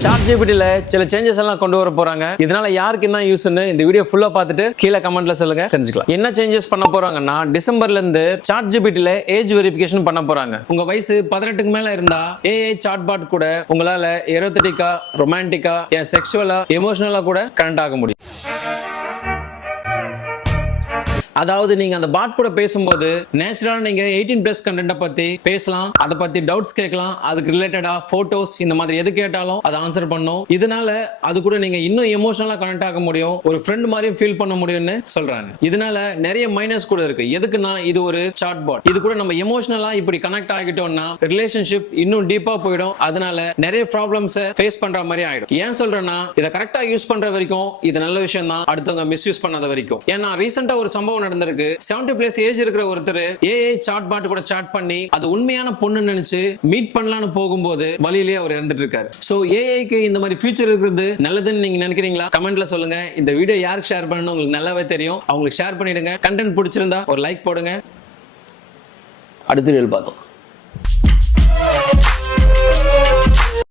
ChatGPTல சில சேஞ்சஸ் எல்லாம் கொண்டு வர போறாங்க. இதனால யாருக்கு என்ன யூஸ்னு இந்த வீடியோ ஃபுல்லா பார்த்துட்டு கீழே கமெண்ட்ல சொல்லுங்க, தெரிஞ்சுக்கலாம். என்ன சேஞ்சஸ் பண்ண போறாங்கன்னா, டிசம்பர்ல இருந்து ChatGPTல ஏஜ் வெரிஃபிகேஷன் பண்ண போறாங்க. உங்க வயசு 18க்கு மேல இருந்தா AI சாட்பாட் கூட உங்களால எரோட்டிக்கா, ரொமான்டிக்கா, செக்ஷுவலா, எமோஷனலா கூட கனெக்ட் ஆக முடியும். அதாவது நீங்க அந்த பாட் கூட பேசும்போது நேச்சுரலா நீங்க 18+ கண்டென்ட் பத்தி பேசலாம், அதை பத்தி டவுட்ஸ் கேட்கலாம், அதுக்கு ரிலேட்டடா போட்டோஸ் இந்த மாதிரி எது கேட்டாலும் அதை ஆன்சர் பண்ணும். இதனால அது கூட நீங்க இன்னும் எமோஷனலா கனெக்ட் ஆக முடியும், ஒரு ஃப்ரெண்ட் மாதிரி ஃபீல் பண்ண முடியும்னு சொல்றாங்க. இதனால நிறைய மைனஸ் கூட இருக்கு. எதுக்குன்னா இது ஒரு சாட் பாட், இது கூட நம்ம எமோஷனலா இப்படி கனெக்ட் ஆகிட்டோம்னா ரிலேஷன்ஷிப் இன்னும் டீப்பா போயிடும். அதனால நிறைய ப்ராப்ளம்ஸ் ஃபேஸ் பண்ற மாதிரி ஆயிடும். ஏன் சொல்றேன்னா, இதை கரெக்டா யூஸ் பண்ற வரைக்கும் இது நல்ல விஷயம் தான், அடுத்தவங்க மிஸ்யூஸ் பண்ணாத வரைக்கும். ஏன்னா ரீசெண்டா ஒரு சம்பவம் நடந்திருக்கு. 70+ ஏஜ் இருக்கிற ஒருத்தர் AI சாட் பாட் கூட சாட் பண்ணி அது உண்மையான பொண்ணு நினைச்சு மீட் பண்ணலாம்னு போகும்போது வழியிலேயே அவர் இறந்துட்டு இருக்காரு. சோ AIக்கு இந்த மாதிரி ஃபியூச்சர் இருக்கிறது நல்லதுன்னு நீங்க நினைக்கிறீங்களா? கமெண்ட்ல சொல்லுங்க. இந்த வீடியோ யாருக்கு ஷேர் பண்ணணும் உங்களுக்கு நல்லாவே தெரியும், அவங்களுக்கு ஷேர் பண்ணிடுங்க. கண்டென்ட் பிடிச்சிருந்தா ஒரு லைக் போடுங்க. அடுத்த வீடியோல பார்த்தோம்.